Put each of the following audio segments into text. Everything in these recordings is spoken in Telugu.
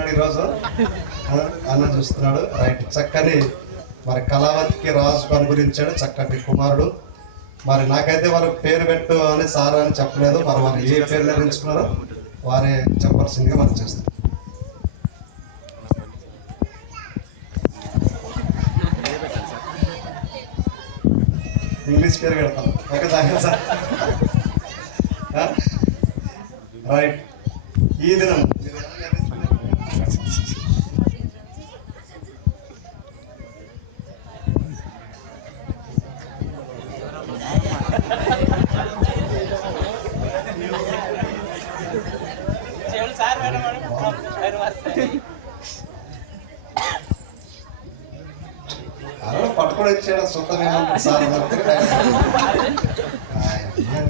ఈరోజు అన్న చూస్తున్నాడు. రైట్, చక్కని మరి కళావతికి రాజు అనుగురించాడు, చక్కటి కుమారుడు. మరి నాకైతే వారి పేరు పెట్టు అని సార్ అని చెప్పలేదు. మరి వారు ఏ పేరు నిర్ణయించుకున్నారో వారే చెప్పాల్సిందిగా మనం చేస్తాం. ఇంగ్లీష్ పేరు పెడతాం. Okay sir. రైట్, ఈ దినం అలా పట్టుకొని వచ్చాడు సుత్తమేమో సార్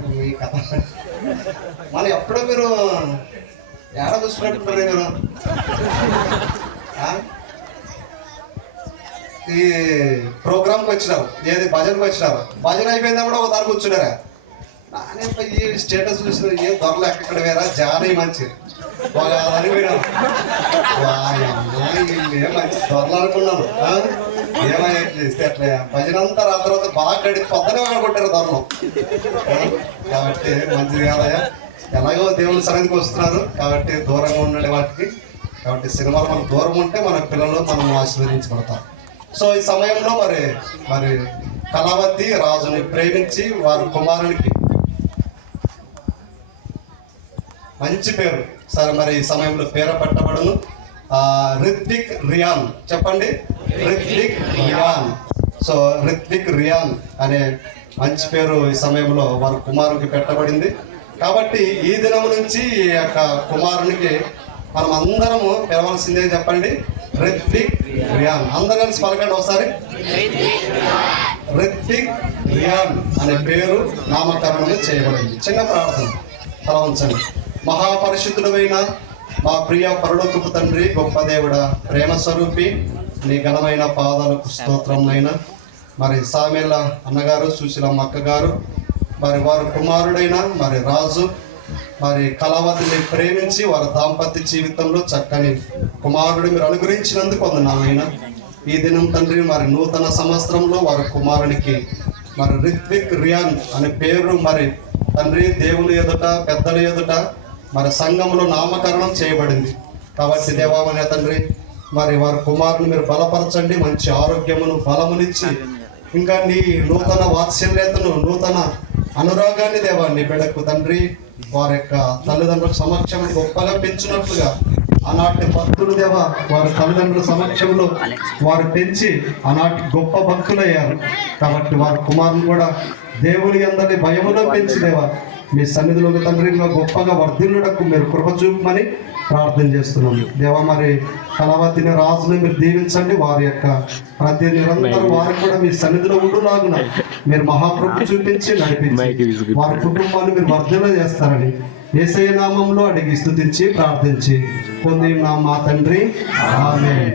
మీ కథ. మళ్ళీ ఎప్పుడో మీరు ఏడ చూసినట్టుంటారు మీరు. ఈ ప్రోగ్రామ్కి వచ్చినారు, ఏది భజనకి వచ్చినారు. భజన అయిపోయిందా ఒక దారి కూర్చున్నారా. నానే ఈ స్టేటస్ చూసిన ఏ దొరలు ఎక్కడ వేరా జానీ మంచి అని పోయినారు. మంచి దొరలు అనుకున్నాను. ఏమయ్యా చేస్తే అట్లా భజన అంతా రాత్రి తర్వాత బాగా గడిపి పొద్దునే కొట్టారు దొరలు. కాబట్టి మంచిది కాదయ్యా. ఎలాగో దేవుని సన్నిధికి వస్తున్నారు కాబట్టి దూరంగా ఉండండి వాటికి. కాబట్టి సినిమాలు మనం దూరం ఉంటే మన పిల్లలు మనం ఆశీర్వదించబడతాం. సో ఈ సమయంలో మరి కళావతి రాజుని ప్రేమించి వారి కుమారునికి మంచి పేరు సరే మరి ఈ సమయంలో పేరు పెట్టబడును. రిత్విక్ రియాన్, చెప్పండి రిత్విక్ రియాన్. సో రిత్విక్ రియాన్ అనే మంచి పేరు ఈ సమయంలో వారి కుమారునికి పెట్టబడింది. కాబట్టి ఈ దినం నుంచి ఈ యొక్క కుమారునికి మనం అందరము పిలవాల్సిందే. చెప్పండి రిత్విక్ రియాన్. అందరూ కలిసి పలకండి ఒకసారి. రిత్విక్ రియాన్ అనే పేరు నామకరణం చేయబడింది. చిన్న ప్రార్థన, తల ఉంచండి. మహాపరిశుద్ధుడైన మా ప్రియ పరలోకపు తండ్రి, గొప్ప దేవుడ, ప్రేమ స్వరూపి, నీ ఘనమైన పాదాలకు స్తోత్రంనైనా. మరి సామేల అన్నగారు, సుశీలమ్మ అక్కగారు, మరి వారి కుమారుడైన మరి రాజు మరి కళావతిని ప్రేమించి వారి దాంపత్య జీవితంలో చక్కని కుమారుడు మీరు అనుగ్రహించినందుకు వందనాలైనా. ఈ దినం తండ్రి మరి నూతన సంవత్సరంలో వారి కుమారునికి మరి రిత్విక్ రియాన్ అనే పేరు మరి తండ్రి దేవుని ఎదుట, పెద్దల ఎదుట మరి సంఘంలో నామకరణం చేయబడింది. కాబట్టి దేవామనే తండ్రి మరి వారి కుమారుని మీరు బలపరచండి, మంచి ఆరోగ్యమును బలమునిచ్చి ఇంకా నీ నూతన వాత్సల్యతను, నూతన అనురాగాన్ని దేవా నీ బిడ్డకు తండ్రి వారి యొక్క తల్లిదండ్రుల సమక్షంలో గొప్పగా పెంచినట్లుగా ఆనాటి భక్తులు దేవా వారి తల్లిదండ్రుల సమక్షంలో వారు పెంచి ఆనాటి గొప్ప భక్తులయ్యారు. కాబట్టి వారి కుమారుని కూడా దేవుని అందరి భయములో పెంచి దేవా మీ సన్నిధిలో తండ్రి గొప్పగా వర్ధిల్లుటకు మీరు కృప చూపమని ప్రార్థన చేస్తున్నాం దేవా. మరి కళావతిని రాజుని మీరు దీవించండి. వారి యొక్క ప్రతి నిరంతరం వారికి కూడా మీ సన్నిధిలో ఉండులాగున మీరు మహాకృప చూపించి నడిపించి వారి కుటుంబాన్ని మీరు వర్ధన చేస్తారని యేసయ్య నామంలో అడిగి స్తుతించి ప్రార్థించి పొందిన మా తండ్రి, ఆమేన్.